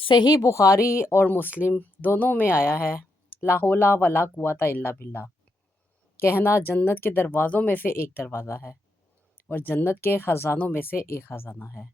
सही बुखारी और मुस्लिम दोनों में आया है, ला हौला वला कुव्वता इल्ला बिल्ला। कहना जन्नत के दरवाज़ों में से एक दरवाज़ा है और जन्नत के ख़ज़ानों में से एक ख़ज़ाना है।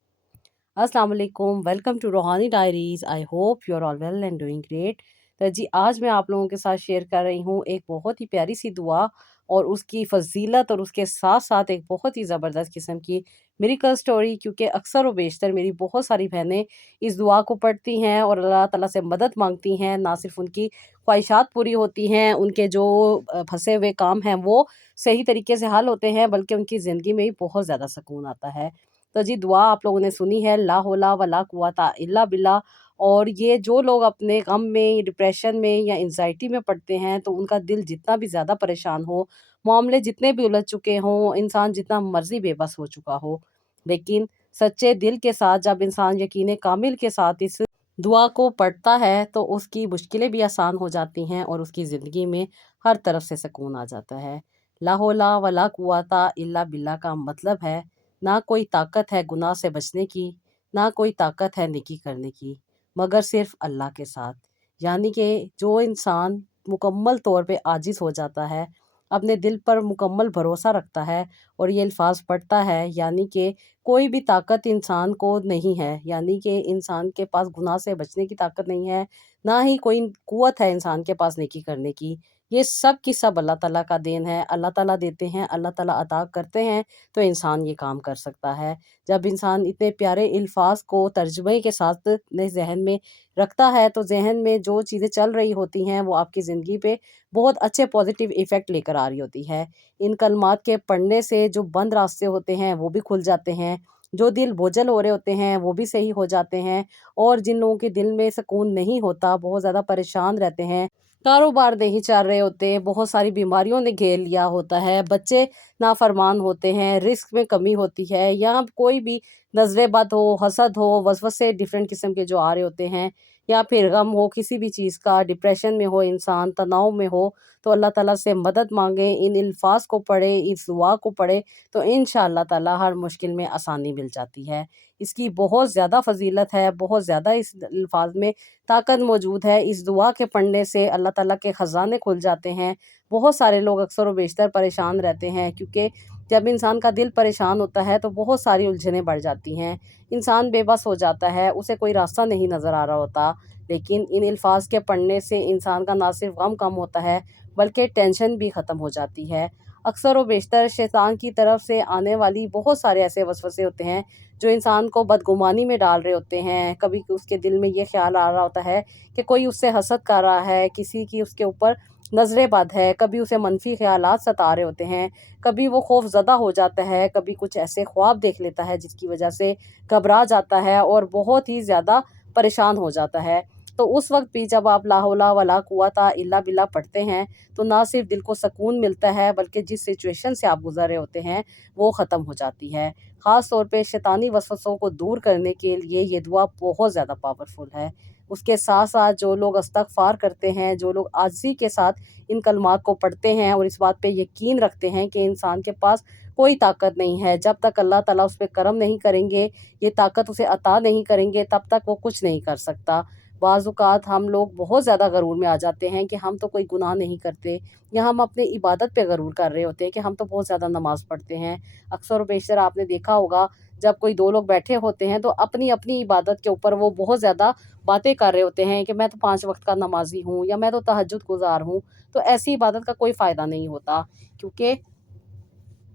अस्सलाम वालेकुम, welcome to Roohani diaries. I hope you are all well and doing great. तो जी आज मैं आप लोगों के साथ शेयर कर रही हूँ एक बहुत ही प्यारी सी दुआ और उसकी फ़ज़ीलत और उसके साथ साथ एक बहुत ही ज़बरदस्त किस्म की मिरेकल स्टोरी, क्योंकि अक्सर व बेशतर मेरी बहुत सारी बहनें इस दुआ को पढ़ती हैं और अल्लाह ताला से मदद मांगती हैं। ना सिर्फ उनकी ख्वाहिशात पूरी होती हैं, उनके जो फंसे हुए काम हैं वो सही तरीके से हल होते हैं, बल्कि उनकी ज़िंदगी में भी बहुत ज़्यादा सुकून आता है। तो जी दुआ आप लोगों ने सुनी है, ला हौला वला कुव्वता इल्ला बिल्ला। और ये जो लोग अपने गम में, डिप्रेशन में या एंजाइटी में पड़ते हैं, तो उनका दिल जितना भी ज़्यादा परेशान हो, मामले जितने भी उलझ चुके हों, इंसान जितना मर्ज़ी बेबस हो चुका हो, लेकिन सच्चे दिल के साथ जब इंसान यकीन कामिल के साथ इस दुआ को पढ़ता है, तो उसकी मुश्किलें भी आसान हो जाती हैं और उसकी ज़िंदगी में हर तरफ से सुकून आ जाता है। ला हौला वला कुव्वता इल्ला बिल्ला का मतलब है, ना कोई ताकत है गुनाह से बचने की, ना कोई ताकत है नेकी करने की, मगर सिर्फ़ अल्लाह के साथ। यानी कि जो इंसान मुकम्मल तौर पे आजिज़ हो जाता है, अपने दिल पर मुकम्मल भरोसा रखता है और ये अल्फ़ाज़ पढ़ता है, यानी कि कोई भी ताकत इंसान को नहीं है, यानी कि इंसान के पास गुनाह से बचने की ताकत नहीं है, ना ही कोई क़ुव्वत है इंसान के पास नेकी करने की। ये सब की सब अल्लाह ताला का देन है। अल्लाह ताला देते हैं, अल्लाह ताला अता करते हैं, तो इंसान ये काम कर सकता है। जब इंसान इतने प्यारे अल्फाज को तर्जुमे के साथ अपने ज़हन में रखता है, तो ज़हन में जो चीज़ें चल रही होती हैं वो आपकी ज़िंदगी पे बहुत अच्छे पॉजिटिव इफ़ेक्ट लेकर आ रही होती है। इन कलमात के पढ़ने से जो बंद रास्ते होते हैं वो भी खुल जाते हैं, जो दिल बोझल हो रहे होते हैं वो भी सही हो जाते हैं, और जिन लोगों के दिल में सुकून नहीं होता, बहुत ज़्यादा परेशान रहते हैं, कारोबार नहीं चल रहे होते, बहुत सारी बीमारियों ने घेर लिया होता है, बच्चे नाफरमान होते हैं, रिस्क में कमी होती है, या कोई भी नज़रे बद हो, हसद हो, वसवसे डिफरेंट किस्म के जो आ रहे होते हैं, या फिर गम हो किसी भी चीज़ का, डिप्रेशन में हो इंसान, तनाव में हो, तो अल्लाह ताला से मदद मांगे, इन अल्फाज को पढ़े, इस दुआ को पढ़े, तो इंशाअल्लाह ताला हर मुश्किल में आसानी मिल जाती है। इसकी बहुत ज़्यादा फ़जीलत है, बहुत ज़्यादा इस अल्फाज में ताकत मौजूद है। इस दुआ के पढ़ने से अल्लाह ताला के ख़ज़ाने खुल जाते हैं। बहुत सारे लोग अक्सर व बेशतर परेशान रहते हैं, क्योंकि जब इंसान का दिल परेशान होता है तो बहुत सारी उलझनें बढ़ जाती हैं। इंसान बेबस हो जाता है, उसे कोई रास्ता नहीं नज़र आ रहा होता। लेकिन इन अल्फाज के पढ़ने से इंसान का ना सिर्फ गम कम होता है, बल्कि टेंशन भी ख़त्म हो जाती है। अक्सर व बेशतर शैतान की तरफ से आने वाली बहुत सारे ऐसे वसवसे होते हैं जो इंसान को बदगुमानी में डाल रहे होते हैं। कभी उसके दिल में ये ख्याल आ रहा होता है कि कोई उससे हसद कर रहा है, किसी की उसके ऊपर नज़रें बद है, कभी उसे मनफी ख़यालात सता रहे होते हैं, कभी वो खौफ़ज़दा हो जाता है, कभी कुछ ऐसे ख्वाब देख लेता है जिसकी वजह से घबरा जाता है और बहुत ही ज़्यादा परेशान हो जाता है। तो उस वक़्त भी जब आप ला हौला वला कुव्वता इल्ला बिल्ला पढ़ते हैं, तो ना सिर्फ दिल को सुकून मिलता है, बल्कि जिस सिचुएशन से आप गुज़र रहे होते हैं वो ख़त्म हो जाती है। ख़ास तौर पे शैतानी वसवसों को दूर करने के लिए ये दुआ बहुत ज़्यादा पावरफुल है। उसके साथ-साथ जो लोग इस्तिग़फ़ार करते हैं, जो लोग आजिज़ी के साथ इन कलमात को पढ़ते हैं और इस बात पे यकीन रखते हैं कि इंसान के पास कोई ताकत नहीं है, जब तक अल्लाह ताला उस पे करम नहीं करेंगे, ये ताकत उसे अता नहीं करेंगे, तब तक वो कुछ नहीं कर सकता। बाज़ औक़ात हम लोग बहुत ज़्यादा गरूर में आ जाते हैं कि हम तो कोई गुनाह नहीं करते, या हम अपनी इबादत पे गरूर कर रहे होते हैं कि हम तो बहुत ज़्यादा नमाज़ पढ़ते हैं। अक्सर व बेशतर आपने देखा होगा, जब कोई 2 लोग बैठे होते हैं तो अपनी-अपनी इबादत के ऊपर वो बहुत ज़्यादा बातें कर रहे होते हैं कि मैं तो 5 वक़्त का नमाज़ी हूँ, या मैं तो तहज्जुद गुज़ार हूँ। तो ऐसी इबादत का कोई फ़ायदा नहीं होता, क्योंकि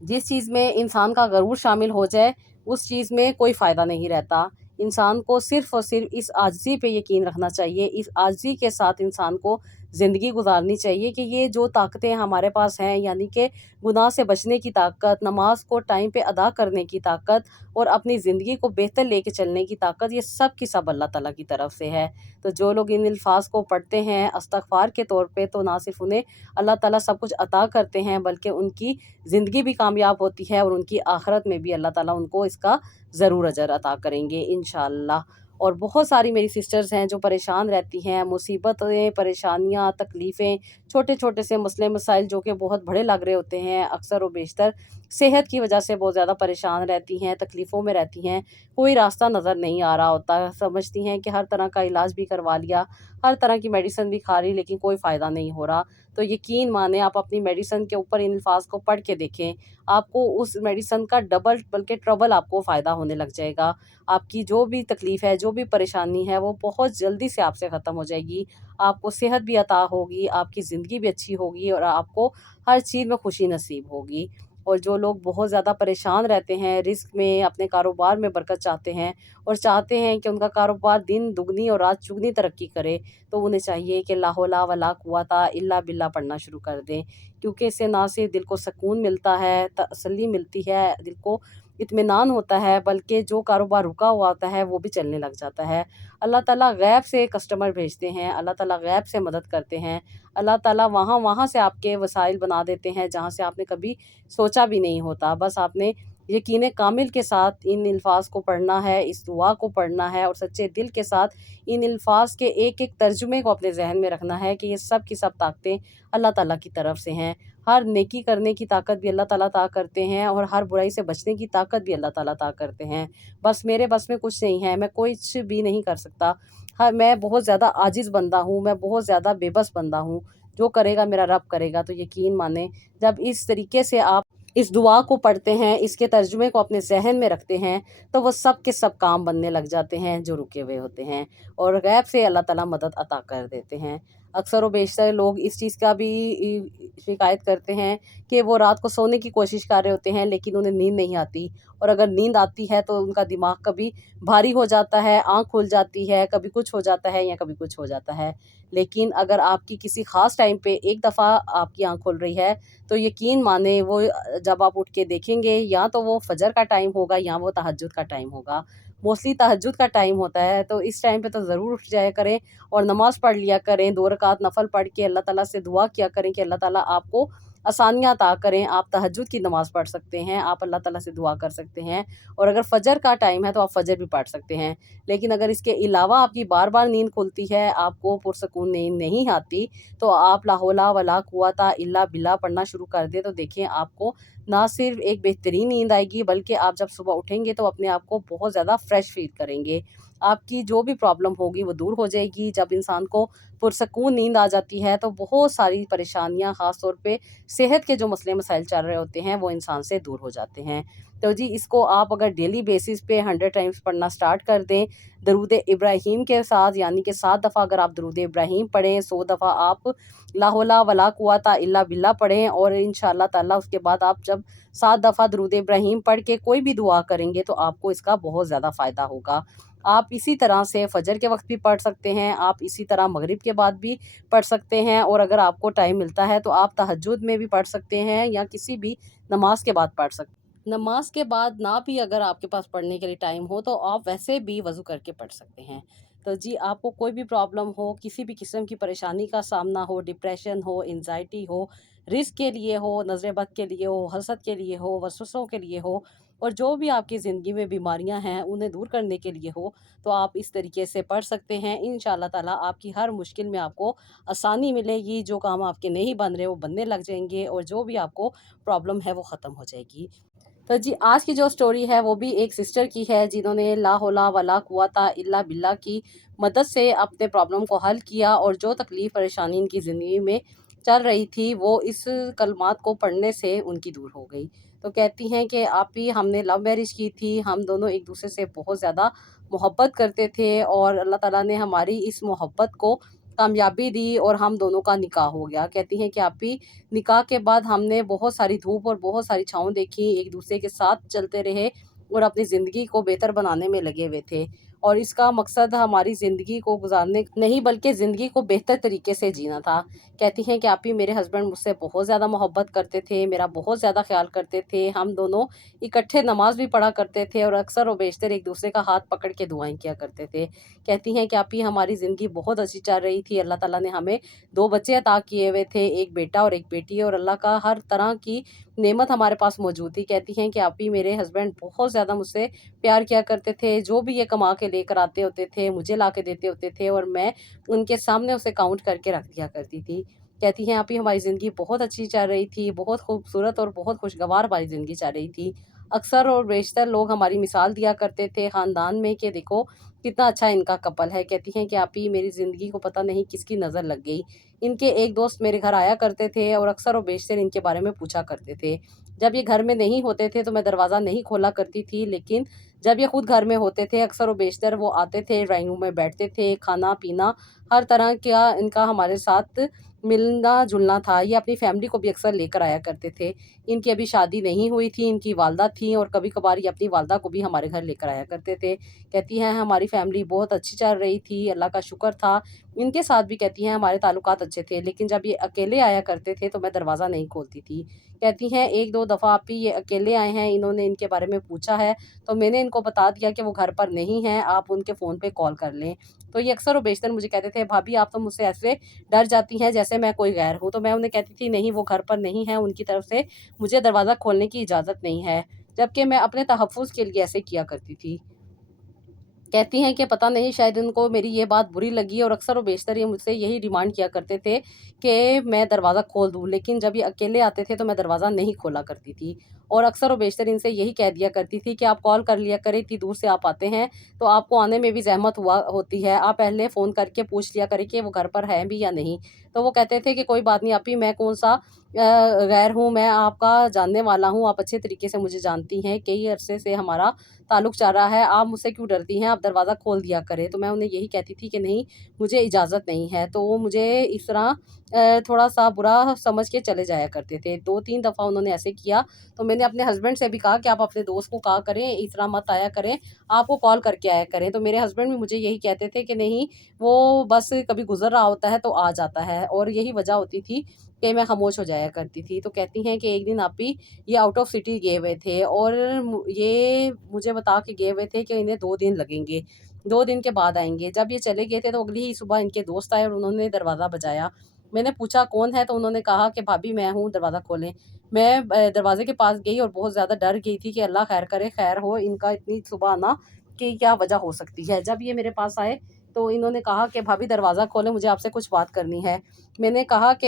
जिस चीज़ में इंसान का गरूर शामिल हो जाए, उस चीज़ में कोई फ़ायदा नहीं रहता। इंसान को सिर्फ़ और सिर्फ़ इस आजिज़ी पे यकीन रखना चाहिए, इस आजिज़ी के साथ इंसान को ज़िंदगी गुज़ारनी चाहिए कि ये जो ताकतें हमारे पास हैं, यानी कि गुनाह से बचने की ताकत, नमाज़ को टाइम पे अदा करने की ताकत और अपनी ज़िंदगी को बेहतर लेके चलने की ताकत, ये सब की सब अल्लाह ताला की तरफ से है। तो जो लोग इन अल्फाज को पढ़ते हैं इस्तिग़फ़ार के तौर पे, तो ना सिर्फ़ उन्हें अल्लाह ताला सब कुछ अता करते हैं, बल्कि उनकी ज़िंदगी भी कामयाब होती है और उनकी आखिरत में भी अल्लाह ताला उनको इसका ज़रूर अजर अता करेंगे इंशाअल्लाह। और बहुत सारी मेरी सिस्टर्स हैं जो परेशान रहती हैं, मुसीबतें, परेशानियाँ, तकलीफ़ें, छोटे-छोटे से मसले मसाइल जो कि बहुत बड़े लग रहे होते हैं, अक्सर व बेशतर सेहत की वजह से बहुत ज़्यादा परेशान रहती हैं, तकलीफ़ों में रहती हैं, कोई रास्ता नज़र नहीं आ रहा होता, समझती हैं कि हर तरह का इलाज भी करवा लिया, हर तरह की मेडिसिन भी खा रही, लेकिन कोई फ़ायदा नहीं हो रहा। तो यकीन मानें, आप अपनी मेडिसिन के ऊपर इन अल्फ़ाज़ को पढ़ के देखें, आपको उस मेडिसिन का डबल बल्कि ट्रबल आपको फ़ायदा होने लग जाएगा। आपकी जो भी तकलीफ़ है, जो भी परेशानी है, वो बहुत जल्दी से आपसे ख़त्म हो जाएगी। आपको सेहत भी अता होगी, आपकी ज़िंदगी भी अच्छी होगी और आपको हर चीज़ में खुशी नसीब होगी। और जो लोग बहुत ज़्यादा परेशान रहते हैं, रिस्क में, अपने कारोबार में बरकत चाहते हैं और चाहते हैं कि उनका कारोबार दिन दुगनी और रात चौगुनी तरक्की करे, तो उन्हें चाहिए कि ला हौला वला कुव्वता इल्ला बिल्लाह पढ़ना शुरू कर दें। क्योंकि इससे ना सिर्फ दिल को सुकून मिलता है, तसल्ली मिलती है, दिल को इत्मीनान होता है, बल्कि जो कारोबार रुका हुआ होता है वो भी चलने लग जाता है। अल्लाह ताला गैब से कस्टमर भेजते हैं, अल्लाह ताला गैब से मदद करते हैं, अल्लाह ताला वहाँ से आपके वसाइल बना देते हैं जहाँ से आपने कभी सोचा भी नहीं होता। बस आपने यकीन कामिल के साथ इन अल्फ़ाज़ को पढ़ना है, इस दुआ को पढ़ना है और सच्चे दिल के साथ इन अल्फ़ाज़ के एक-एक तर्जुमे को अपने ज़हन में रखना है कि ये सब की सब ताकतें अल्लाह ताला की तरफ से हैं। हर नेकी करने की ताकत भी अल्लाह ताला अता करते हैं और हर बुराई से बचने की ताकत भी अल्लाह ताला अता करते हैं। बस मेरे बस में कुछ नहीं है, मैं कुछ भी नहीं कर सकता। हाँ, मैं बहुत ज़्यादा आजिज़ बंदा हूँ, मैं बहुत ज़्यादा बेबस बंदा हूँ, जो करेगा मेरा रब करेगा। तो यकीन मानें, जब इस तरीके से आप इस दुआ को पढ़ते हैं, इसके तर्जुमे को अपने ज़हन में रखते हैं, तो वो सब के सब काम बनने लग जाते हैं जो रुके हुए होते हैं और गैब से अल्लाह ताला मदद अता कर देते हैं। अक्सर व बेशतर लोग इस चीज़ का भी शिकायत करते हैं कि वो रात को सोने की कोशिश कर रहे होते हैं, लेकिन उन्हें नींद नहीं आती और अगर नींद आती है तो उनका दिमाग कभी भारी हो जाता है, आँख खुल जाती है, कभी कुछ हो जाता है या कभी कुछ हो जाता है। लेकिन अगर आपकी किसी ख़ास टाइम पे एक दफ़ा आपकी आँख खुल रही है, तो यकीन मानें वो जब आप उठ के देखेंगे, या तो वो फ़जर का टाइम होगा या वो तहज्जुद का टाइम होगा। मोस्टली तहज्जुद का टाइम होता है, तो इस टाइम पे तो ज़रूर उठ जाया करें और नमाज़ पढ़ लिया करें, 2 रकात नफ़ल पढ़ के अल्लाह ताला से दुआ किया करें कि अल्लाह ताला आपको आसानियाँ अता करें। आप तहज्जुद की नमाज़ पढ़ सकते हैं, आप अल्लाह ताला से दुआ कर सकते हैं और अगर फ़जर का टाइम है तो आप फ़जर भी पढ़ सकते हैं। लेकिन अगर इसके अलावा आपकी बार-बार नींद खुलती है, आपको पुरसकून नींद नहीं आती, तो आप ला हौला वला कुव्वता इल्ला बिल्लाह पढ़ना शुरू कर दें, तो देखिए आपको ना सिर्फ़ एक बेहतरीन नींद आएगी, बल्कि आप जब सुबह उठेंगे तो अपने आप को बहुत ज़्यादा फ्रेश फ़ील करेंगे। आपकी जो भी प्रॉब्लम होगी वो दूर हो जाएगी। जब इंसान को पुरसकून नींद आ जाती है, तो बहुत सारी परेशानियाँ, ख़ास तौर पे सेहत के जो मसले मसाइल चल रहे होते हैं, वो इंसान से दूर हो जाते हैं। तो जी, इसको आप अगर डेली बेसिस पे 100 टाइम्स पढ़ना स्टार्ट कर दें, दरूद इब्राहीम के साथ, यानी कि 7 दफ़ा अगर आप दरूद इब्राहीम पढ़ें, 100 दफ़ा आप ला हौला वला कुव्वता इल्ला बिल्लाह पढ़ें और इंशाअल्लाह ताला उसके बाद आप जब 7 दफ़ा दरूद इब्राहीम पढ़ के कोई भी दुआ करेंगे, तो आपको इसका बहुत ज़्यादा फ़ायदा होगा। आप इसी तरह से फ़जर के वक़्त भी पढ़ सकते हैं, आप इसी तरह मगरिब के बाद भी पढ़ सकते हैं और अगर आपको टाइम मिलता है तो आप तहज्जुद में भी पढ़ सकते हैं या किसी भी नमाज़ के बाद पढ़ सकते हैं। नमाज़ के बाद ना भी अगर आपके पास पढ़ने के लिए टाइम हो, तो आप वैसे भी वज़ू करके पढ़ सकते हैं। तो जी, आपको कोई भी प्रॉब्लम हो, किसी भी किस्म की परेशानी का सामना हो, डिप्रेशन हो, एंग्ज़ायटी हो, रिस्क के लिए हो, नज़र बद के लिए हो, हसद के लिए हो, वसवसों के लिए हो और जो भी आपकी ज़िंदगी में बीमारियां हैं उन्हें दूर करने के लिए हो, तो आप इस तरीके से पढ़ सकते हैं। इंशाअल्लाह ताला आपकी हर मुश्किल में आपको आसानी मिलेगी, जो काम आपके नहीं बन रहे वो बनने लग जाएंगे और जो भी आपको प्रॉब्लम है वो ख़त्म हो जाएगी। तो जी, आज की जो स्टोरी है वो भी एक सिस्टर की है, जिन्होंने ला हौला वला कुव्वता इल्ला बिल्लाह की मदद से अपने प्रॉब्लम को हल किया और जो तकलीफ़ परेशानी इनकी ज़िंदगी में चल रही थी, वो इस कलमात को पढ़ने से उनकी दूर हो गई। तो कहती हैं कि आप ही, हमने लव मैरिज की थी, हम दोनों एक दूसरे से बहुत ज़्यादा मोहब्बत करते थे और अल्लाह ताला ने हमारी इस मोहब्बत को कामयाबी दी और हम दोनों का निकाह हो गया। कहती हैं कि आप ही, निकाह के बाद हमने बहुत सारी धूप और बहुत सारी छाँव देखी, एक दूसरे के साथ चलते रहे और अपनी ज़िंदगी को बेहतर बनाने में लगे हुए थे और इसका मकसद हमारी ज़िंदगी को गुजारने नहीं, बल्कि ज़िंदगी को बेहतर तरीके से जीना था। कहती हैं कि आप ही, मेरे हस्बैंड मुझसे बहुत ज़्यादा मोहब्बत करते थे, मेरा बहुत ज़्यादा ख्याल करते थे, हम दोनों इकट्ठे नमाज भी पढ़ा करते थे और अक्सर व बेशतर एक दूसरे का हाथ पकड़ के दुआएं किया करते थे। कहती हैं कि आप ही, हमारी ज़िंदगी बहुत अच्छी चल रही थी, अल्लाह ताला ने हमें 2 बच्चे अता किए हुए थे, एक बेटा और एक बेटी, और अल्लाह का हर तरह की नेमत हमारे पास मौजूद थी। कहती हैं कि आप ही, मेरे हस्बैंड बहुत ज़्यादा मुझसे प्यार किया करते थे, जो भी ये कमा के लेकर आते होते थे मुझे ला के देते होते थे और मैं उनके सामने उसे काउंट करके रख दिया करती थी। कहती हैं आप ही हमारी ज़िंदगी बहुत अच्छी चल रही थी, बहुत खूबसूरत और बहुत खुशगवार हमारी ज़िंदगी चल रही थी। अक्सर और बेशतर लोग हमारी मिसाल दिया करते थे ख़ानदान में कि देखो कितना अच्छा इनका कपल है। कहती हैं कि आप ही मेरी ज़िंदगी को पता नहीं किसकी नज़र लग गई। इनके एक दोस्त मेरे घर आया करते थे और अक्सर और बेशतर इनके बारे में पूछा करते थे। जब ये घर में नहीं होते थे तो मैं दरवाज़ा नहीं खोला करती थी, लेकिन जब ये खुद घर में होते थे अक्सर और बेशतर वो आते थे, ड्राइंग रूम में बैठते थे, खाना-पीना हर तरह का इनका हमारे साथ मिलना-जुलना था। ये अपनी फैमिली को भी अक्सर लेकर आया करते थे। इनकी अभी शादी नहीं हुई थी, इनकी वालदा थीं और कभी-कभार ये अपनी वालदा को भी हमारे घर लेकर आया करते थे। कहती हैं हमारी फैमिली बहुत अच्छी चल रही थी, अल्लाह का शुक्र था। इनके साथ भी कहती हैं हमारे ताल्लुकात अच्छे थे, लेकिन जब ये अकेले आया करते थे तो मैं दरवाज़ा नहीं खोलती थी। कहती हैं 1-2 दफ़ा आप ही ये अकेले आए हैं, इन्होंने इनके बारे में पूछा है, तो मैंने इनको बता दिया कि वो घर पर नहीं हैं, आप उनके फ़ोन पे कॉल कर लें। तो ये अक्सर और बेशतर मुझे कहते थे, भाभी आप तो मुझसे ऐसे डर जाती हैं जैसे मैं कोई गैर हूँ। तो मैं उन्हें कहती थी नहीं वो घर पर नहीं हैं, उनकी तरफ से मुझे दरवाज़ा खोलने की इजाज़त नहीं है, जबकि मैं अपने तहफ़्फ़ुज़ के लिए ऐसे किया करती थी। कहती हैं कि पता नहीं शायद इनको मेरी ये बात बुरी लगी और अक्सर व बेशतर ये मुझसे यही डिमांड किया करते थे कि मैं दरवाज़ा खोल दूँ, लेकिन जब ये अकेले आते थे तो मैं दरवाज़ा नहीं खोला करती थी और अक्सर व बेशतर इनसे यही कह दिया करती थी कि आप कॉल कर लिया करें, इतनी दूर से आप आते हैं तो आपको आने में भी ज़हमत हुआ होती है, आप पहले फ़ोन करके पूछ लिया करें कि वो घर पर हैं भी या नहीं। तो वो कहते थे कि कोई बात नहीं आपी, मैं कौन-सा गैर हूँ, मैं आपका जानने वाला हूँ, आप अच्छे तरीके से मुझे जानती हैं, कई अरसे से हमारा ताल्लुक़ चल रहा है, आप मुझसे क्यों डरती हैं? आप दरवाज़ा खोल दिया करें। तो मैं उन्हें यही कहती थी कि नहीं, मुझे इजाज़त नहीं है। तो वो मुझे इस तरह थोड़ा-सा बुरा समझ के चले जाया करते थे। 2-3 दफ़ा उन्होंने ऐसे किया, तो मैंने अपने हस्बैंड से भी कहा कि आप अपने दोस्त को कहा करें, इस तरह मत आया करें, आप वो कॉल करके आया करें। तो मेरे हस्बैंड भी मुझे यही कहते थे कि नहीं, वो बस कभी गुज़र रहा होता है तो आ जाता है और यही वजह होती थी कि मैं खामोश हो जाया करती थी। तो कहती हैं कि एक दिन आप ही ये आउट ऑफ सिटी गए हुए थे और ये मुझे बता के गए हुए थे कि इन्हें 2 दिन लगेंगे, 2 दिन के बाद आएँगे। जब ये चले गए थे तो अगली ही सुबह इनके दोस्त आए और उन्होंने दरवाज़ा बजाया। मैंने पूछा कौन है? तो उन्होंने कहा कि भाभी मैं हूँ, दरवाज़ा खोलें। मैं दरवाज़े के पास गई और बहुत ज़्यादा डर गई थी कि अल्लाह ख़ैर करे, ख़ैर हो इनका इतनी सुबह आना कि क्या वजह हो सकती है। जब ये मेरे पास आए तो इन्होंने कहा कि भाभी दरवाज़ा खोलें, मुझे आपसे कुछ बात करनी है। मैंने कहा कि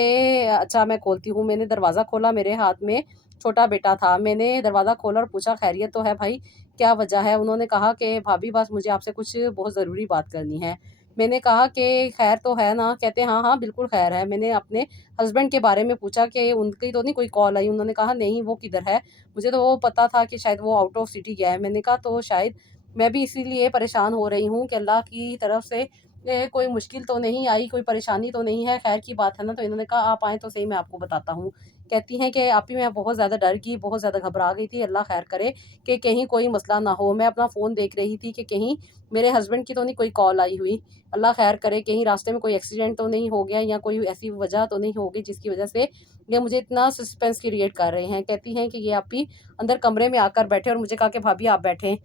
अच्छा मैं खोलती हूँ। मैंने दरवाज़ा खोला, मेरे हाथ में छोटा बेटा था। मैंने दरवाज़ा खोला और पूछा खैरियत तो है भाई, क्या वजह है? उन्होंने कहा कि भाभी बस मुझे आपसे कुछ बहुत ज़रूरी बात करनी है। मैंने कहा कि खैर तो है ना? कहते हाँ, हाँ, बिल्कुल खैर है। मैंने अपने हस्बैंड के बारे में पूछा कि उनकी तो नहीं कोई कॉल आई? उन्होंने कहा नहीं, वो किधर है? मुझे तो वो पता था कि शायद वो आउट ऑफ सिटी गया है। मैंने कहा तो शायद मैं भी इसीलिए परेशान हो रही हूँ कि अल्लाह की तरफ से कोई मुश्किल तो नहीं आई, कोई परेशानी तो नहीं है, खैर की बात है ना? तो इन्होंने कहा आप आएँ तो सही, मैं आपको बताता हूँ। कहती हैं कि आप ही मैं बहुत ज़्यादा डर गई, बहुत ज़्यादा घबरा गई थी, अल्लाह ख़ैर करे कि कहीं कोई मसला ना हो। मैं अपना फ़ोन देख रही थी कि कहीं मेरे हस्बैंड की तो नहीं कोई कॉल आई हुई, अल्लाह ख़ैर करे कहीं रास्ते में कोई एक्सीडेंट तो नहीं हो गया या कोई ऐसी वजह तो नहीं होगी जिसकी वजह से ये मुझे इतना सस्पेंस क्रिएट कर रहे हैं। कहती हैं कि ये आप ही अंदर कमरे में आकर बैठे और मुझे कहा कि भाभी आप बैठें।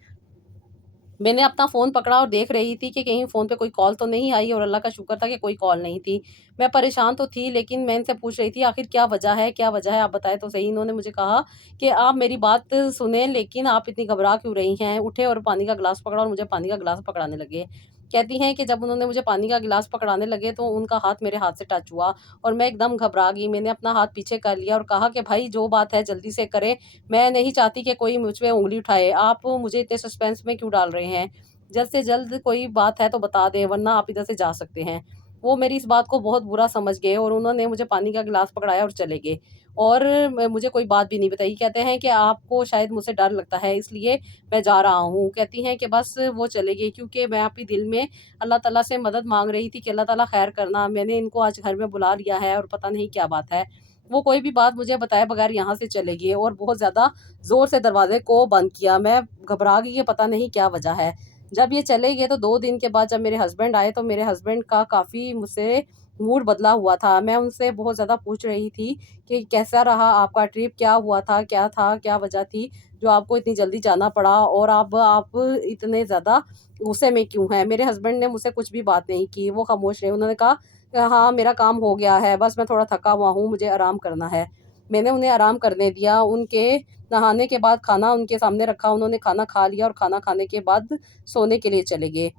मैंने अपना फ़ोन पकड़ा और देख रही थी कि कहीं फ़ोन पे कोई कॉल तो नहीं आई और अल्लाह का शुक्र था कि कोई कॉल नहीं थी। मैं परेशान तो थी, लेकिन मैं इनसे पूछ रही थी आखिर क्या वजह है, क्या वजह है? आप बताएँ तो सही। इन्होंने मुझे कहा कि आप मेरी बात सुनें, लेकिन आप इतनी घबरा क्यों रही हैं? उठे और पानी का ग्लास पकड़ा और मुझे पानी का ग्लास पकड़ाने लगे। कहती हैं कि जब उन्होंने मुझे पानी का गिलास पकड़ाने लगे तो उनका हाथ मेरे हाथ से टच हुआ और मैं एकदम घबरा गई। मैंने अपना हाथ पीछे कर लिया और कहा कि भाई जो बात है जल्दी से करें, मैं नहीं चाहती कि कोई मुझ पे उँगली उठाए। आप मुझे इतने सस्पेंस में क्यों डाल रहे हैं? जल्द से जल्द कोई बात है तो बता दें, वरना आप इधर से जा सकते हैं। वो मेरी इस बात को बहुत बुरा समझ गए और उन्होंने मुझे पानी का गिलास पकड़ाया और चले गए और मुझे कोई बात भी नहीं बताई। कहते हैं कि आपको शायद मुझसे डर लगता है इसलिए मैं जा रहा हूँ। कहती हैं कि बस वो चले गए क्योंकि मैं अपने दिल में अल्लाह ताला से मदद माँग रही थी कि अल्लाह ताला खैर करना। मैंने इनको आज घर में बुला लिया है और पता नहीं क्या बात है। वो कोई भी बात मुझे बताए बगैर यहाँ से चले गए और बहुत ज़्यादा ज़ोर से दरवाज़े को बंद किया। मैं घबरा गई कि पता नहीं क्या वजह है। जब ये चले गए तो 2 दिन के बाद जब मेरे हस्बैंड आए तो मेरे हस्बैंड का काफ़ी मुझसे मूड बदला हुआ था। मैं उनसे बहुत ज़्यादा पूछ रही थी कि कैसा रहा आपका ट्रिप? क्या हुआ था? क्या वजह थी जो आपको इतनी जल्दी जाना पड़ा और अब आप इतने ज़्यादा गुस्से में क्यों हैं? मेरे हस्बैंड ने मुझसे कुछ भी बात नहीं की, वो खामोश रहे। उन्होंने कहा हाँ, मेरा काम हो गया है, बस मैं थोड़ा थका हुआ हूँ, मुझे आराम करना है। मैंने उन्हें आराम करने दिया। उनके नहाने के बाद खाना उनके सामने रखा, उन्होंने खाना खा लिया और खाना खाने के बाद सोने के लिए चले गए।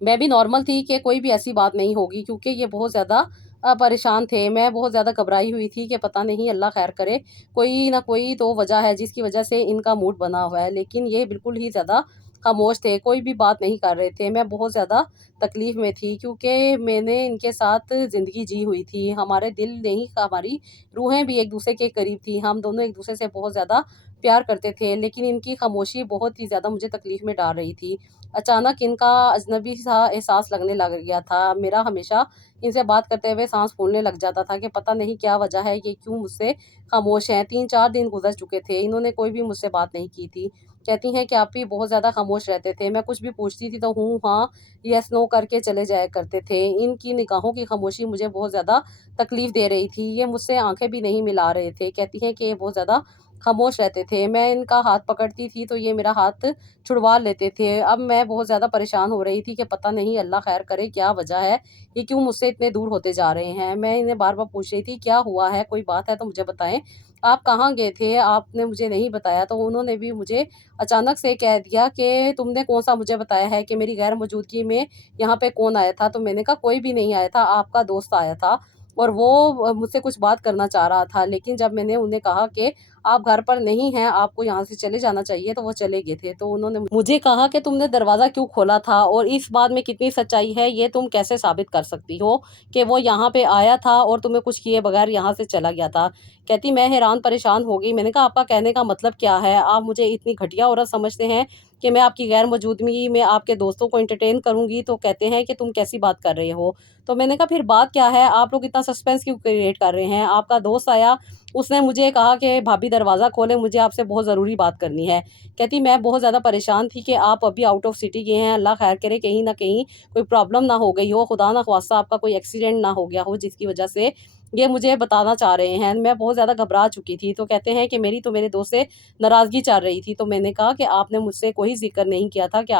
मैं भी नॉर्मल थी कि कोई भी ऐसी बात नहीं होगी क्योंकि ये बहुत ज़्यादा परेशान थे। मैं बहुत ज़्यादा घबराई हुई थी कि पता नहीं अल्लाह खैर करे, कोई ना कोई तो वजह है जिसकी वजह से इनका मूड बना हुआ है। लेकिन ये बिल्कुल ही ज़्यादा खामोश थे, कोई भी बात नहीं कर रहे थे। मैं बहुत ज़्यादा तकलीफ़ में थी क्योंकि मैंने इनके साथ ज़िंदगी जी हुई थी। हमारे दिल नहीं, हमारी रूहें भी एक-दूसरे के करीब थी। हम दोनों एक-दूसरे से बहुत ज़्यादा प्यार करते थे, लेकिन इनकी खामोशी बहुत ही ज़्यादा मुझे तकलीफ़ में डाल रही थी। अचानक इनका अजनबी-सा एहसास लगने लग गया था। मेरा हमेशा इनसे बात करते हुए साँस फूलने लग जाता था कि पता नहीं क्या वजह है, ये क्यों मुझसे खामोश हैं। 3-4 दिन गुज़र चुके थे, इन्होंने कोई भी मुझसे बात नहीं की थी। कहती हैं कि आप भी बहुत ज़्यादा खामोश रहते थे, मैं कुछ भी पूछती थी तो हूँ, हाँ, येस, नो करके चले जाया करते थे। इनकी निगाहों की खामोशी मुझे बहुत ज़्यादा तकलीफ़ दे रही थी, ये मुझसे आँखें भी नहीं मिला रहे थे। कहती हैं कि ये बहुत ज़्यादा खामोश रहते थे, मैं इनका हाथ पकड़ती थी तो ये मेरा हाथ छुड़वा लेते थे। अब मैं बहुत ज़्यादा परेशान हो रही थी कि पता नहीं अल्लाह खैर करे, क्या वजह है, ये क्यों मुझसे इतने दूर होते जा रहे हैं। मैं इन्हें बार-बार पूछ रही थी, क्या हुआ है, कोई बात है तो मुझे बताएँ, आप कहाँ गए थे, आपने मुझे नहीं बताया। तो उन्होंने भी मुझे अचानक से कह दिया कि तुमने कौन-सा मुझे बताया है कि मेरी गैर मौजूदगी में यहाँ पे कौन आया था। तो मैंने कहा कोई भी नहीं आया था, आपका दोस्त आया था और वो मुझसे कुछ बात करना चाह रहा था। लेकिन जब मैंने उन्हें कहा कि आप घर पर नहीं हैं, आपको यहाँ से चले जाना चाहिए, तो वो चले गए थे। तो उन्होंने मुझे कहा कि तुमने दरवाज़ा क्यों खोला था और इस बात में कितनी सच्चाई है, ये तुम कैसे साबित कर सकती हो कि वो यहाँ पे आया था और तुम्हें कुछ किए बगैर यहाँ से चला गया था। कहती मैं हैरान परेशान हो गई। मैंने कहा आपका कहने का मतलब क्या है? आप मुझे इतनी घटिया औरत समझते हैं कि मैं आपकी गैर मौजूदगी में आपके दोस्तों को एंटरटेन करूँगी? तो कहते हैं कि तुम कैसी बात कर रहे हो? तो मैंने कहा फिर बात क्या है? आप लोग इतना सस्पेंस क्यों क्रिएट कर रहे हैं? आपका दोस्त आया, उसने मुझे कहा कि भाभी दरवाज़ा खोलें, मुझे आपसे बहुत ज़रूरी बात करनी है। कहती मैं बहुत ज़्यादा परेशान थी कि आप अभी आउट ऑफ सिटी गए हैं, अल्लाह खैर करे कहीं न कहीं कोई प्रॉब्लम ना हो गई हो, खुदा ना ख़वास्ता आपका कोई एक्सीडेंट ना हो गया हो जिसकी वजह से ये मुझे बताना चाह रहे हैं। मैं बहुत ज़्यादा घबरा चुकी थी। तो कहते हैं कि मेरी तो मेरे दोस्त से नाराज़गी चल रही थी। तो मैंने कहा कि आपने मुझसे कोई ज़िक्र नहीं किया था कि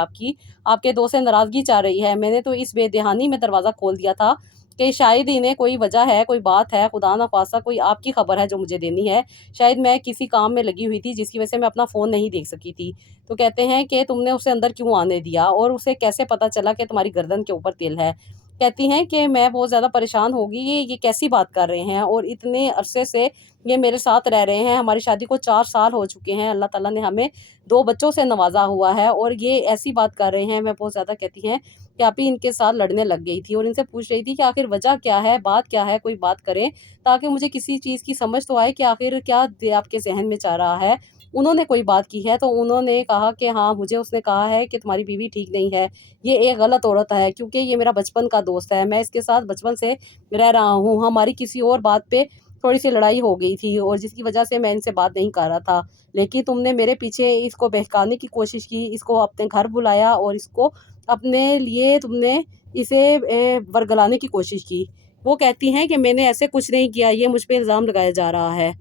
आपके दोस्त से नाराज़गी चल रही है। मैंने तो इस बेध्यानी में दरवाज़ा खोल दिया था कि शायद इन्हें कोई वजह है, कोई बात है, खुदा ना ख़वास्ता कोई आपकी खबर है जो मुझे देनी है। शायद मैं किसी काम में लगी हुई थी जिसकी वजह से मैं अपना फ़ोन नहीं देख सकी थी। तो कहते हैं कि तुमने उसे अंदर क्यों आने दिया और उसे कैसे पता चला कि तुम्हारी गर्दन के ऊपर तिल है? कहती हैं कि मैं बहुत ज़्यादा परेशान हो गई, ये कैसी बात कर रहे हैं और इतने अरसे से ये मेरे साथ रह रहे हैं, हमारी शादी को 4 साल हो चुके हैं, अल्लाह ताला ने हमें 2 बच्चों से नवाज़ा हुआ है और ये ऐसी बात कर रहे हैं। मैं बहुत ज़्यादा कहती हैं कि आप ही इनके साथ लड़ने लग गई थी और इनसे पूछ रही थी कि आखिर वजह क्या है, बात क्या है, कोई बात करें ताकि मुझे किसी चीज़ की समझ तो आए कि आखिर क्या आपके ज़हन में चल रहा है। उन्होंने कोई बात की है तो उन्होंने कहा कि हाँ, मुझे उसने कहा है कि तुम्हारी बीवी ठीक नहीं है, ये एक गलत औरत है क्योंकि ये मेरा बचपन का दोस्त है, मैं इसके साथ बचपन से रह रहा हूँ। हमारी किसी और बात पे थोड़ी-सी लड़ाई हो गई थी और जिसकी वजह से मैं इनसे बात नहीं कर रहा था। लेकिन तुमने मेरे पीछे इसको बहकाने की कोशिश की, इसको अपने घर बुलाया और इसको अपने लिए तुमने इसे वरगलाने की कोशिश की। वो कहती हैं कि मैंने ऐसे कुछ नहीं किया, ये मुझ पे इल्ज़ाम लगाया जा रहा है।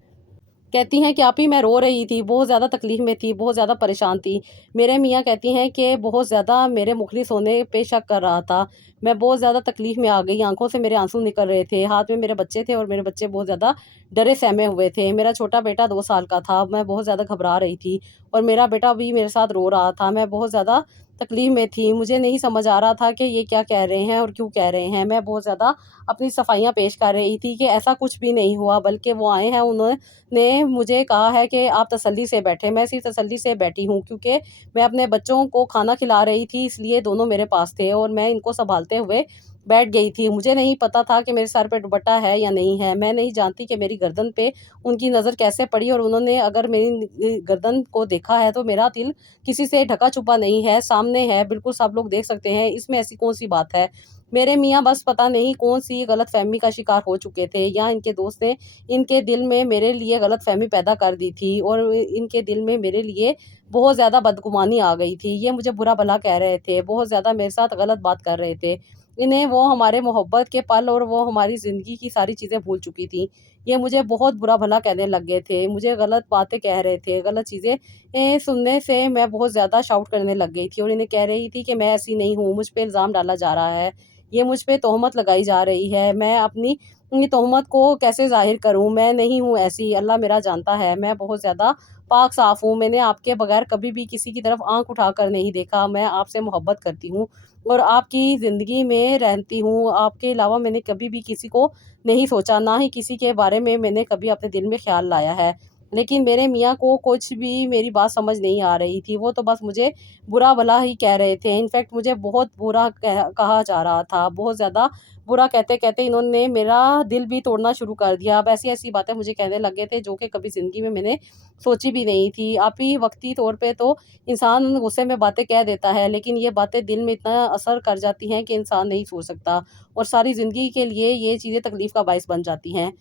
कहती हैं कि आप ही मैं रो रही थी, बहुत ज़्यादा तकलीफ़ में थी, बहुत ज़्यादा परेशान थी। मेरे मियाँ कहती हैं कि बहुत ज़्यादा मेरे मुखलिस होने पे शक कर रहा था। मैं बहुत ज़्यादा तकलीफ़ में आ गई, आँखों से मेरे आँसू निकल रहे थे, हाथ में मेरे बच्चे थे और मेरे बच्चे बहुत ज़्यादा डरे सहमे हुए थे। मेरा छोटा बेटा 2 साल का था, मैं बहुत ज़्यादा घबरा रही थी और मेरा बेटा भी मेरे साथ रो रहा था। मैं बहुत ज़्यादा तकलीफ़ में थी, मुझे नहीं समझ आ रहा था कि ये क्या कह रहे हैं और क्यों कह रहे हैं। मैं बहुत ज़्यादा अपनी सफाइयाँ पेश कर रही थी कि ऐसा कुछ भी नहीं हुआ, बल्कि वो आए हैं, ने मुझे कहा है कि आप तसल्ली से बैठें। मैं सिर्फ़ तसल्ली से बैठी हूँ क्योंकि मैं अपने बच्चों को खाना खिला रही थी, इसलिए दोनों मेरे पास थे और मैं इनको सँभालते हुए बैठ गई थी। मुझे नहीं पता था कि मेरे सर पे दुपट्टा है या नहीं है। मैं नहीं जानती कि मेरी गर्दन पे उनकी नज़र कैसे पड़ी और उन्होंने अगर मेरी गर्दन को देखा है तो मेरा तिल किसी से ढका-छुपा नहीं है, सामने है, बिल्कुल सब लोग देख सकते हैं, इसमें ऐसी कौन-सी बात है। मेरे मियाँ बस पता नहीं कौन-सी गलतफ़हमी का शिकार हो चुके थे या इनके दोस्त ने इनके दिल में मेरे लिए गलतफ़हमी पैदा कर दी थी और इनके दिल में मेरे लिए बहुत ज़्यादा बदगुमानी आ गई थी। ये मुझे बुरा-भला कह रहे थे, बहुत ज़्यादा मेरे साथ गलत बात कर रहे थे। इन्हें वो हमारे मोहब्बत के पल और वो हमारी ज़िंदगी की सारी चीज़ें भूल चुकी थीं। ये मुझे बहुत बुरा-भला कहने लग गए थे, मुझे गलत बातें कह रहे थे, गलत चीज़ें सुनने से मैं बहुत ज़्यादा शाउट करने लग गई थी और इन्हें कह रही थी कि मैं ऐसी नहीं हूँ, मुझ पे इल्ज़ाम डाला जा रहा है। یہ مجھ پہ تہمت لگائی جا رہی ہے، میں اپنی تہمت کو کیسے ظاہر کروں؟ میں نہیں ہوں ایسی، اللہ میرا جانتا ہے، میں بہت زیادہ پاک صاف ہوں، میں نے آپ کے بغیر کبھی بھی کسی کی طرف آنکھ اٹھا کر نہیں دیکھا، میں آپ سے محبت کرتی ہوں اور آپ کی زندگی میں رہتی ہوں، آپ کے علاوہ میں نے کبھی بھی کسی کو نہیں سوچا، نہ ہی کسی کے بارے میں نے کبھی اپنے دل میں خیال لایا ہے۔ لیکن میرے میاں کو کچھ بھی میری بات سمجھ نہیں آ رہی تھی، وہ تو بس مجھے برا بھلا ہی کہہ رہے تھے، انفیکٹ مجھے بہت برا کہا جا رہا تھا، بہت زیادہ برا کہتے کہتے انہوں نے میرا دل بھی توڑنا شروع کر دیا۔ اب ایسی ایسی باتیں مجھے کہنے لگے تھے جو کہ کبھی زندگی میں نے سوچی بھی نہیں تھی۔ آپ ہی وقتی طور پہ تو انسان غصے میں باتیں کہہ دیتا ہے، لیکن یہ باتیں دل میں اتنا اثر کر جاتی ہیں کہ انسان نہیں سوچ سکتا اور ساری زندگی کے لیے یہ چیزیں تکلیف کا باعث بن جاتی ہیں۔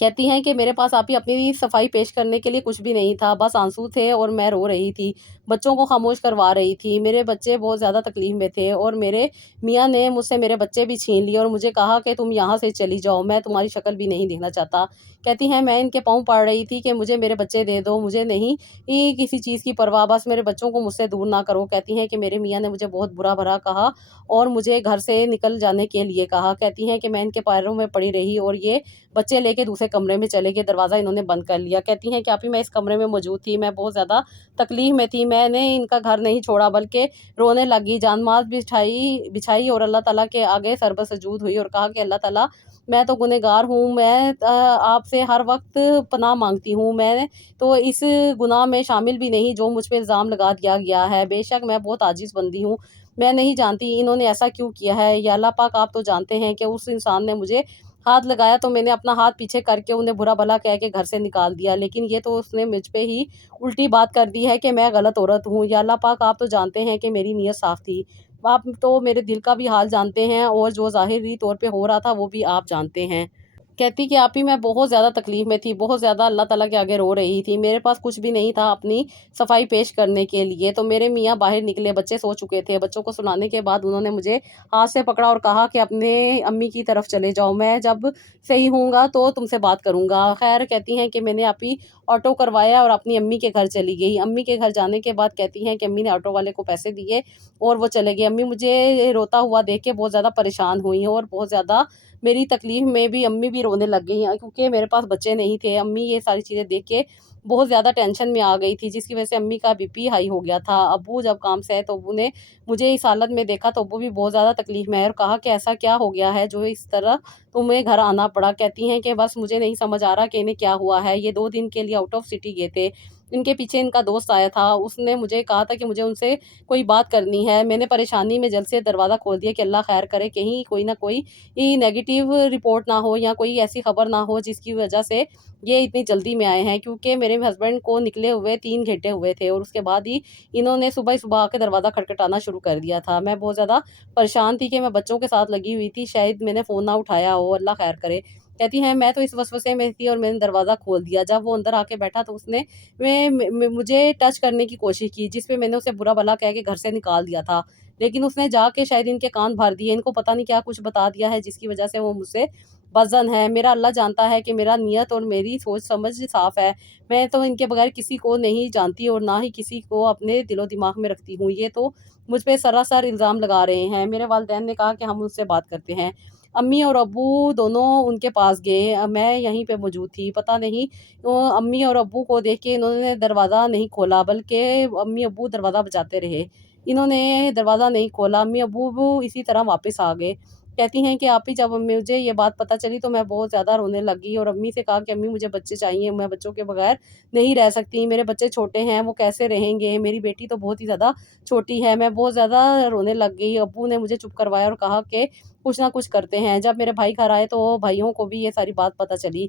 کہتی ہیں کہ میرے پاس آپ ہی اپنی صفائی پیش کرنے کے لیے کچھ بھی نہیں تھا، بس آنسو تھے اور میں رو رہی تھی، بچوں کو خاموش کروا رہی تھی، میرے بچے بہت زیادہ تکلیف میں تھے اور میرے میاں نے مجھ سے میرے بچے بھی چھین لیے اور مجھے کہا کہ تم یہاں سے چلی جاؤ، میں تمہاری شکل بھی نہیں دیکھنا چاہتا۔ کہتی ہیں میں ان کے پاؤں پڑ رہی تھی کہ مجھے میرے بچے دے دو، مجھے نہیں کسی چیز کی پرواہ، بس میرے بچوں کو مجھ سے دور نہ کرو۔ کہتی ہیں کہ میرے میاں نے مجھے بہت برا بھلا کہا اور مجھے گھر سے نکل جانے کے لیے کہا۔ کہتی ہیں کہ میں ان کے پیروں میں پڑی رہی اور یہ بچے لے کے دوسرے کمرے میں چلے گئے، دروازہ انہوں نے بند کر لیا۔ کہتی ہیں کہ آپ ہی میں اس کمرے میں موجود تھی، میں بہت زیادہ تکلیف میں تھی، میں نے ان کا گھر نہیں چھوڑا بلکہ رونے لگی، جان ماز بچھائی اور اللہ تعالیٰ کے آگے سر بسجود ہوئی اور کہا کہ اللہ تعالیٰ میں تو گنہگار ہوں، میں آپ سے ہر وقت پناہ مانگتی ہوں، میں تو اس گناہ میں شامل بھی نہیں جو مجھ پہ الزام لگا دیا گیا ہے، بے شک میں بہت عاجز بندی ہوں، میں نہیں جانتی انہوں نے ایسا کیوں کیا ہے، یا اللہ پاک آپ تو جانتے ہیں کہ اس انسان نے مجھے ہاتھ لگایا تو میں نے اپنا ہاتھ پیچھے کر کے انہیں برا بھلا کہہ کے گھر سے نکال دیا، لیکن یہ تو اس نے مجھ پہ ہی الٹی بات کر دی ہے کہ میں غلط عورت ہوں، یا اللہ پاک آپ تو جانتے ہیں کہ میری نیت صاف تھی، آپ تو میرے دل کا بھی حال جانتے ہیں اور جو ظاہری طور پہ ہو رہا تھا وہ بھی آپ جانتے ہیں۔ کہتی کہ آپ ہی میں بہت زیادہ تکلیف میں تھی، بہت زیادہ اللہ تعالیٰ کے آگے رو رہی تھی، میرے پاس کچھ بھی نہیں تھا اپنی صفائی پیش کرنے کے لیے، تو میرے میاں باہر نکلے، بچے سو چکے تھے، بچوں کو سلانے کے بعد انہوں نے مجھے ہاتھ سے پکڑا اور کہا کہ اپنے امی کی طرف چلے جاؤ، میں جب صحیح ہوں گا تو تم سے بات کروں گا۔ خیر کہتی ہیں کہ میں نے آپ ہی آٹو کروایا اور اپنی امی کے گھر چلی گئی، امی کے گھر جانے کے بعد کہتی ہیں کہ امی نے آٹو والے کو پیسے دیے اور وہ چلے گئے، امی مجھے روتا ہوا دیکھ کے بہت زیادہ پریشان ہوئی اور بہت زیادہ میری تکلیف میں بھی امی بھی رونے لگ گئی ہیں کیونکہ میرے پاس بچے نہیں تھے، امی یہ ساری چیزیں دیکھ کے بہت زیادہ ٹینشن میں آ گئی تھی جس کی وجہ سے امی کا بی پی ہائی ہو گیا تھا۔ ابو جب کام سے آئے تو ابو نے مجھے اس حالت میں دیکھا تو ابو بھی بہت زیادہ تکلیف میں ہے اور کہا کہ ایسا کیا ہو گیا ہے جو اس طرح تمہیں گھر آنا پڑا؟ کہتی ہیں کہ بس مجھے نہیں سمجھ آ رہا کہ انہیں کیا ہوا ہے، یہ 2 دن کے لیے آؤٹ آف سٹی گئے تھے، ان کے پیچھے ان کا دوست آیا تھا، اس نے مجھے کہا تھا کہ مجھے ان سے کوئی بات کرنی ہے، میں نے پریشانی میں جلد سے دروازہ کھول دیا کہ اللہ خیر کرے کہیں کوئی نہ کوئی نیگیٹو رپورٹ نہ ہو یا کوئی ایسی خبر نہ ہو جس کی وجہ سے یہ اتنی جلدی میں آئے ہیں، کیونکہ میرے ہسبینڈ کو نکلے ہوئے 3 گھنٹے ہوئے تھے اور اس کے بعد ہی انہوں نے صبح آ کے دروازہ کھٹکھٹانا شروع کر دیا تھا۔ میں بہت زیادہ پریشان تھی کہ میں بچوں کے ساتھ لگی ہوئی تھی، شاید میں نے فون نہ اٹھایا ہو، اللہ خیر کرے۔ کہتی ہیں میں تو اس وسوسے میں تھی اور میں نے دروازہ کھول دیا، جب وہ اندر آ کے بیٹھا تو اس نے مجھے ٹچ کرنے کی کوشش کی جس پہ میں نے اسے برا بھلا کہہ کے گھر سے نکال دیا تھا، لیکن اس نے جا کے شاید ان کے کان بھر دیے، ان کو پتہ نہیں کیا کچھ بتا دیا ہے جس کی وجہ سے وہ مجھ سے بدظن ہے۔ میرا اللہ جانتا ہے کہ میرا نیت اور میری سوچ سمجھ صاف ہے، میں تو ان کے بغیر کسی کو نہیں جانتی اور نہ ہی کسی کو اپنے دل و دماغ میں رکھتی ہوں، یہ تو مجھ پہ سراسر الزام لگا رہے ہیں۔ میرے والدین نے کہا کہ ہم ان سے بات کرتے ہیں، امی اور ابو دونوں ان کے پاس گئے، میں یہیں پہ موجود تھی، پتہ نہیں امی اور ابو کو دیکھ کے انہوں نے دروازہ نہیں کھولا بلکہ امی ابو دروازہ بجاتے رہے، انہوں نے دروازہ نہیں کھولا، امی ابو اسی طرح واپس آ گئے۔ کہتی ہیں کہ آپ ہی جب مجھے یہ بات پتہ چلی تو میں بہت زیادہ رونے لگی اور امی سے کہا کہ امی مجھے بچے چاہیے، میں بچوں کے بغیر نہیں رہ سکتی، میرے بچے چھوٹے ہیں وہ کیسے رہیں گے، میری بیٹی تو بہت ہی زیادہ چھوٹی ہے، میں بہت زیادہ رونے لگ گئی۔ ابو نے مجھے چپ کروایا اور کہا کہ کچھ نہ کچھ کرتے ہیں۔ جب میرے بھائی گھر آئے تو بھائیوں کو بھی یہ ساری بات پتہ چلی۔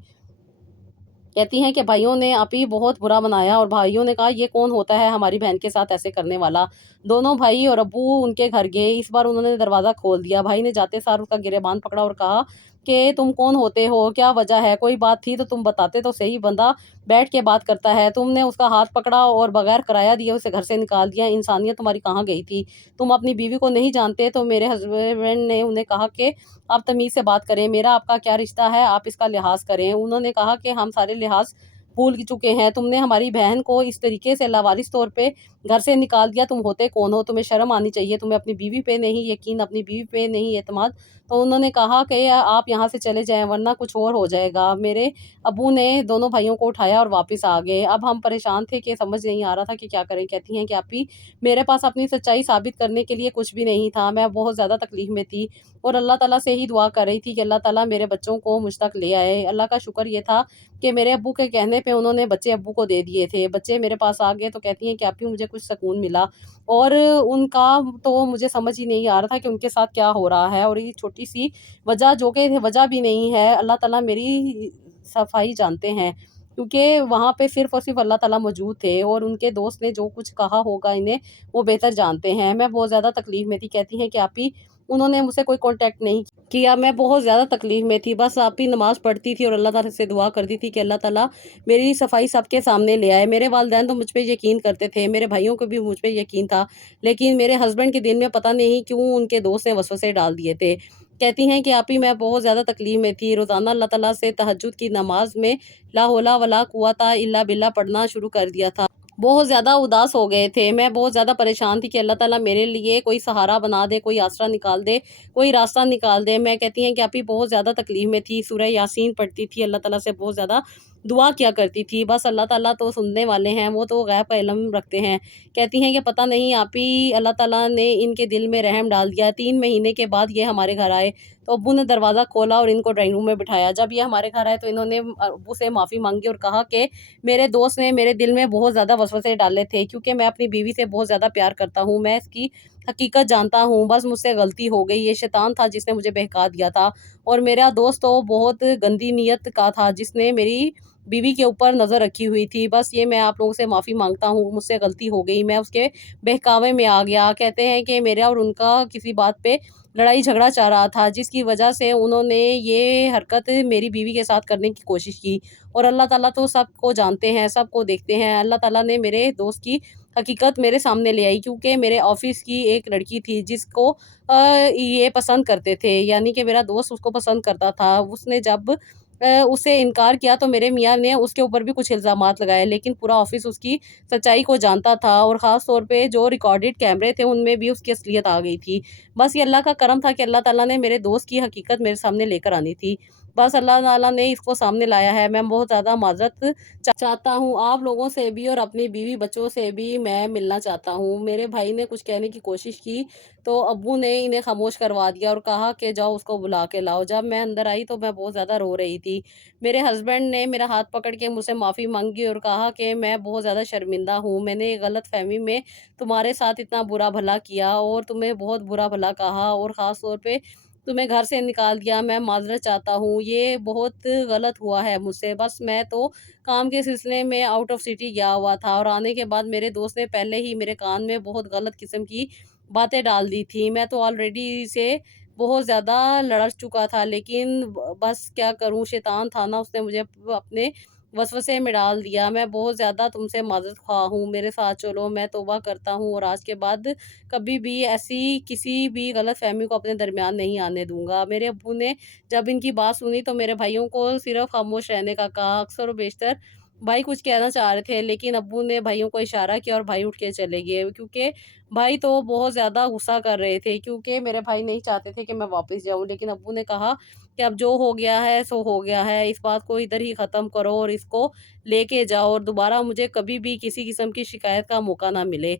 کہتی ہیں کہ بھائیوں نے آپ ہی بہت برا منایا اور بھائیوں نے کہا یہ کون ہوتا ہے ہماری بہن کے ساتھ ایسے کرنے والا؟ دونوں بھائی اور ابو ان کے گھر گئے، اس بار انہوں نے دروازہ کھول دیا، بھائی نے جاتے سار اس کا گریبان پکڑا اور کہا کہ تم کون ہوتے ہو، کیا وجہ ہے، کوئی بات تھی تو تم بتاتے تو صحیح، بندہ بیٹھ کے بات کرتا ہے، تم نے اس کا ہاتھ پکڑا اور بغیر کرایہ دیے اسے گھر سے نکال دیا، انسانیت تمہاری کہاں گئی تھی، تم اپنی بیوی کو نہیں جانتے؟ تو میرے ہسبینڈ نے انہیں کہا کہ آپ تمیز سے بات کریں، میرا آپ کا کیا رشتہ ہے، آپ اس کا لحاظ کریں۔ انہوں نے کہا کہ ہم سارے لحاظ भूल चुके हैं। तुमने हमारी बहन को इस तरीके से लावारिस तौर पे घर से निकाल दिया, तुम होते कौन हो? तुम्हें शर्म आनी चाहिए। तुम्हें अपनी बीवी पे नहीं यकीन, अपनी बीवी पे नहीं एतमाद। तो उन्होंने कहा कि आप यहाँ से चले जाएं वरना कुछ और हो जाएगा। मेरे अब्बू ने दोनों भाइयों को उठाया और वापस आ गए। अब हम परेशान थे कि समझ नहीं आ रहा था कि क्या करें। कहती हैं कि आप ही, मेरे पास अपनी सच्चाई साबित करने के लिए कुछ भी नहीं था। मैं बहुत ज़्यादा तकलीफ में थी और अल्लाह ताला से ही दुआ कर रही थी कि अल्लाह ताला मेरे बच्चों को मुझ तक ले आए। अल्लाह का शुक्र ये था कि मेरे अब्बू के कहने पे उन्होंने बच्चे अब्बू को दे दिए थे। बच्चे मेरे पास आ गए। तो कहती हैं कि आप ही, मुझे कुछ सुकून मिला और उनका तो मुझे समझ ही नहीं आ रहा था कि उनके साथ क्या हो रहा है। और ये छोटी सी वजह, जो कि वजह भी नहीं है, अल्लाह ताला मेरी सफाई जानते हैं, क्योंकि वहाँ पे सिर्फ़ और सिर्फ़ अल्लाह ताला मौजूद थे और उनके दोस्त ने जो कुछ कहा होगा इन्हें, वो बेहतर जानते हैं। मैं बहुत ज़्यादा तकलीफ़ में थी। कहती हैं कि आप ही, उन्होंने मुझसे कोई कॉन्टैक्ट नहीं किया। मैं बहुत ज़्यादा तकलीफ़ में थी। बस आप ही नमाज़ पढ़ती थी और अल्लाह ताला से दुआ करती थी कि अल्लाह ताला मेरी सफाई सबके सामने ले आए। मेरे वालिदैन तो मुझ पे यकीन करते थे, मेरे भाइयों को भी मुझ पे यकीन था, लेकिन मेरे हस्बैंड के दिल में पता नहीं क्यों उनके दोस्त ने वसवसे डाल दिए थे। कहती हैं कि आप ही, मैं बहुत ज़्यादा तकलीफ़ में थी। रोज़ाना अल्लाह ताला से तहज्जुद की नमाज़ में ला हौला वला कुव्वता इल्ला बिल्लाह पढ़ना शुरू कर दिया था। बहुत ज़्यादा उदास हो गए थे। मैं बहुत ज़्यादा परेशान थी कि अल्लाह ताला मेरे लिए कोई सहारा बना दे, कोई आसरा निकाल दे, कोई रास्ता निकाल दे। मैं, कहती हैं कि आप ही, बहुत ज़्यादा तकलीफ़ में थी। सूरह यासीन पढ़ती थी, अल्लाह ताला से बहुत ज़्यादा दुआ किया करती थी। बस अल्लाह ताला तो सुनने वाले हैं, वो तो गैब का इल्म रखते हैं। कहती हैं कि पता नहीं आप ही, अल्लाह ताला ने इनके दिल में रहम डाल दिया। 3 महीने के बाद ये हमारे घर आए, तो अब्बू ने दरवाज़ा खोला और इनको ड्राइंग रूम में बिठाया। जब ये हमारे घर आए तो इन्होंने अब्बू से माफ़ी माँगी और कहा कि मेरे दोस्त ने मेरे दिल में बहुत ज़्यादा वसवसे डाले थे, क्योंकि मैं अपनी बीवी से बहुत ज़्यादा प्यार करता हूँ। मैं इसकी हकीकत जानता हूँ, बस मुझसे गलती हो गई। ये शैतान था जिसने मुझे बहका दिया था और मेरा दोस्त तो बहुत गंदी नीयत का था, जिसने मेरी बीवी के ऊपर नज़र रखी हुई थी। बस ये मैं आप लोगों से माफ़ी माँगता हूँ, मुझसे गलती हो गई, मैं उसके बहकावे में आ गया। कहते हैं कि मेरा और उनका किसी बात पे लड़ाई झगड़ा चल रहा था, जिसकी वजह से उन्होंने ये हरकत मेरी बीवी के साथ करने की कोशिश की। और अल्लाह ताला तो सबको जानते हैं, सबको देखते हैं। अल्लाह ताला ने मेरे दोस्त की हकीकत मेरे सामने ले आई, क्योंकि मेरे ऑफ़िस की एक लड़की थी जिसको ये पसंद करते थे, यानी कि मेरा दोस्त उसको पसंद करता था। उसने जब उससे इनकार किया तो मेरे मियाँ ने उसके ऊपर भी कुछ इल्ज़ामात लगाए, लेकिन पूरा ऑफ़िस उसकी सच्चाई को जानता था और ख़ास तौर पे जो रिकॉर्डेड कैमरे थे उनमें भी उसकी असलियत आ गई थी। बस ये अल्लाह का करम था कि अल्लाह ताला ने मेरे दोस्त की हकीकत मेरे सामने लेकर आनी थी। बस अल्लाह ताला ने इसको सामने लाया है। मैं बहुत ज़्यादा माज़रत चाहता हूँ आप लोगों से भी और अपनी बीवी बच्चों से भी मैं मिलना चाहता हूँ। मेरे भाई ने कुछ कहने की कोशिश की तो अब्बू ने इन्हें खामोश करवा दिया और कहा कि जाओ उसको बुला के लाओ। जब मैं अंदर आई तो मैं बहुत ज़्यादा रो रही थी। मेरे हस्बैंड ने मेरा हाथ पकड़ के मुझसे माफ़ी माँगी और कहा कि मैं बहुत ज़्यादा शर्मिंदा हूँ। मैंने गलतफ़हमी में तुम्हारे साथ इतना बुरा भला किया और तुम्हें बहुत बुरा भला कहा और ख़ास तौर पे तुम्हें घर से निकाल दिया। मैं माज़रत चाहता हूँ, ये बहुत गलत हुआ है मुझसे। बस मैं तो काम के सिलसिले में आउट ऑफ सिटी गया हुआ था और आने के बाद मेरे दोस्त ने पहले ही मेरे कान में बहुत गलत किस्म की बातें डाल दी थी। मैं तो ऑलरेडी से बहुत ज़्यादा लड़ चुका था, लेकिन बस क्या करूँ, शैतान था ना, उसने मुझे अपने वसवसे में डाल दिया। मैं बहुत ज़्यादा तुमसे मदद ख़्वाह हूँ, मेरे साथ चलो, मैं तौबा करता हूँ और आज के बाद कभी भी ऐसी किसी भी गलतफ़हमी को अपने दरमियान नहीं आने दूँगा। मेरे अब्बू ने जब इनकी बात सुनी तो मेरे भाइयों को सिर्फ़ खामोश रहने का कहा। अक्सर व बेशतर भाई कुछ कहना चाह रहे थे, लेकिन अब्बू ने भाइयों को इशारा किया और भाई उठ के चले गए, क्योंकि भाई तो बहुत ज़्यादा गुस्सा कर रहे थे, क्योंकि मेरे भाई नहीं चाहते थे कि मैं वापस जाऊँ। लेकिन अब्बू ने कहा कि अब जो हो गया है सो हो गया है, इस बात को इधर ही ख़त्म करो और इसको लेके जाओ और दोबारा मुझे कभी भी किसी किस्म की शिकायत का मौका ना मिले।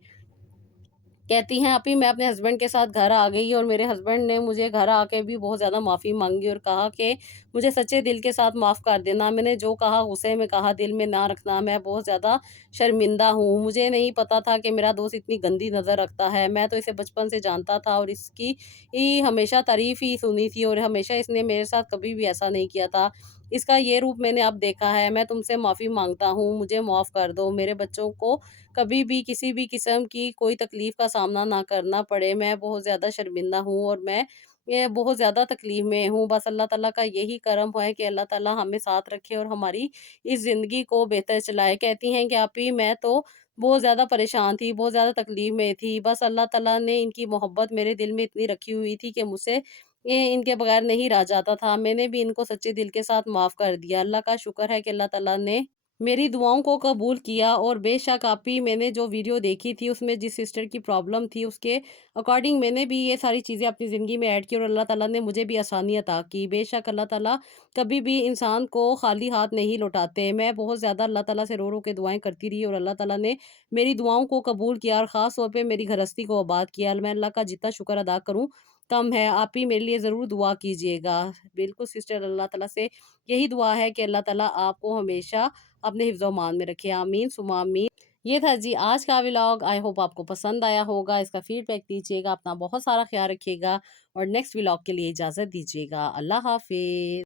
कहती हैं अभी, मैं अपने हस्बैंड के साथ घर आ गई और मेरे हस्बैंड ने मुझे घर आके भी बहुत ज़्यादा माफ़ी मांगी और कहा कि मुझे सच्चे दिल के साथ माफ़ कर देना। मैंने जो कहा गुस्से में कहा, दिल में ना रखना। मैं बहुत ज़्यादा शर्मिंदा हूँ। मुझे नहीं पता था कि मेरा दोस्त इतनी गंदी नज़र रखता है। मैं तो इसे बचपन से जानता था और इसकी हमेशा तारीफ़ ही सुनी थी और हमेशा इसने मेरे साथ कभी भी ऐसा नहीं किया था। इसका ये रूप मैंने अब देखा है। मैं तुमसे माफ़ी मांगता हूँ, मुझे माफ़ कर दो। मेरे बच्चों को कभी भी किसी भी किस्म की कोई तकलीफ़ का सामना ना करना पड़े। मैं बहुत ज़्यादा शर्मिंदा हूँ और मैं ये बहुत ज़्यादा तकलीफ़ में हूँ। बस अल्लाह ताला का यही करम है कि अल्लाह ताला हमें साथ रखे और हमारी इस ज़िंदगी को बेहतर चलाए। कहती हैं कि आप ही, मैं तो बहुत ज़्यादा परेशान थी, बहुत ज़्यादा तकलीफ़ में थी। बस अल्लाह ताला ने इनकी मोहब्बत मेरे दिल में इतनी रखी हुई थी कि मुझसे ये इनके बगैर नहीं रहा जाता था। मैंने भी इनको सच्चे दिल के साथ माफ़ कर दिया। अल्लाह का शुक्र है कि अल्लाह ताला ने मेरी दुआओं को कबूल किया और बेशक आपी मैंने जो वीडियो देखी थी उसमें जिस सिस्टर की प्रॉब्लम थी उसके अकॉर्डिंग मैंने भी ये सारी चीज़ें अपनी ज़िंदगी में ऐड की और अल्लाह ताला ने मुझे भी आसानी अता की। बेशक अल्लाह ताला कभी भी इंसान को खाली हाथ नहीं लौटाते। मैं बहुत ज़्यादा अल्लाह ताला से रो रो के दुआएं करती रही और अल्लाह ताला ने मेरी दुआओं को कबूल किया और ख़ास तौर पे मेरी गृहस्थी को आबाद किया। मैं अल्लाह का जितना शुक्र अदा करूँ कम है। आप ही मेरे लिए ज़रूर दुआ कीजिएगा। बिल्कुल सिस्टर, अल्लाह ताला से यही दुआ है कि अल्लाह ताला आपको हमेशा अपने हिफ्ज़-ओ-मान में रखे। आमीन सुम्मा आमीन। ये था जी आज का व्लॉग। आई होप आपको पसंद आया होगा। इसका फीडबैक दीजिएगा। अपना बहुत सारा ख़्याल रखिएगा और नेक्स्ट व्लॉग के लिए इजाज़त दीजिएगा। अल्लाह हाफ़िज़।